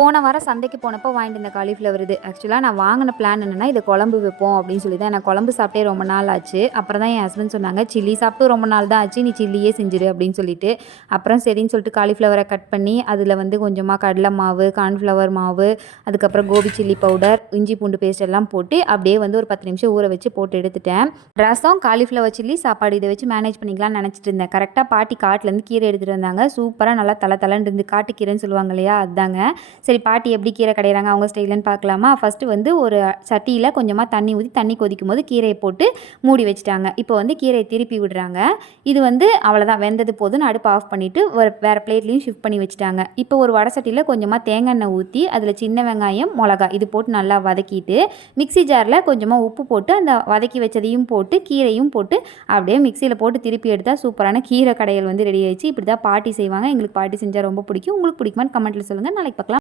போன வாரம் சந்தைக்கு போனப்போ வாங்கிட்டு இருந்த காலிஃப்ளவர் இது. ஆக்சுவலா நான் வாங்கின பிளான் என்னன்னா, இத குழம்பு வைப்போம் அப்படின்னு சொல்லி தான். நான் குழம்பு சாப்பிட்டே ரொம்ப நாள் ஆச்சு. அப்புறம் தான் என் ஹஸ்பண்ட் சொன்னாங்க, "சில்லி சாப்பிட்டு ரொம்ப நாள் தான் ஆச்சு. நீ சில்லியே செஞ்சுரு" அப்படின்னு சொல்லிட்டு. அப்புறம் சரின்னு சொல்லிட்டு காலிஃப்ளவர கட் பண்ணி, அதில வந்து கொஞ்சமா கடலை மாவு, கார்ன்ஃப்ளவர் மாவு, அதுக்கப்புறம் கோபி சில்லி பவுடர், இஞ்சி பூண்டு பேஸ்ட் எல்லாம் போட்டு, அப்படியே வந்து ஒரு 10 நிமிஷம் ஊற வச்சு போட்டு எடுத்துட்டேன். ரசம், காலிஃப்ளவர் சில்லி, சாப்பாடு இத வச்சு மேனேஜ் பண்ணிக்கலாம்னு நினச்சிட்டு இருந்தேன். கரெக்ட்டா பாட்டி காட்டுலேருந்து கீரை எடுத்துட்டு வந்தாங்க. சூப்பரா நல்லா தல தலன்னு இருந்து காட்டுக்கீரைன்னு சொல்லுவாங்க இல்லையா? அதாங்க. சரி பாட்டி எப்படி கீரை கடையிறாங்க அவங்க ஸ்டைலன்னு பார்க்கலாமா? ஃபஸ்ட்டு வந்து ஒரு சட்டியில் கொஞ்சமாக தண்ணி ஊற்றி தண்ணி கொதிக்கும்போது கீரையை போட்டு மூடி வச்சுட்டாங்க. இப்போ வந்து கீரையை திருப்பி விடுறாங்க. இது வந்து அவ்வளோதான் வெந்தது போதுன்னு அடுப்பு ஆஃப் பண்ணிவிட்டு வேறு பிளேட்லேயும் ஷிஃப்ட் பண்ணி வச்சுட்டாங்க. இப்போ ஒரு வடை சட்டியில் கொஞ்சமாக தேங்காய் எண்ணெய் ஊற்றி அதில் சின்ன வெங்காயம், மிளகா இது போட்டு நல்லா வதக்கிட்டு மிக்ஸி ஜாரில் கொஞ்சமாக உப்பு போட்டு அந்த வதக்கி வச்சதையும் போட்டு கீரையும் போட்டு அப்படியே மிக்சியில் போட்டு திருப்பி எடுத்தால் சூப்பரான கீரை கடையல் வந்து ரெடி ஆயிடுச்சு. இப்படி தான் பாட்டி செய்வாங்க. எங்களுக்கு பாட்டி செஞ்சால் ரொம்ப பிடிக்கும். உங்களுக்கு பிடிக்குமான்னு கமெண்ட்டில் சொல்லுங்கள். நாளைக்கு பார்க்கலாம்.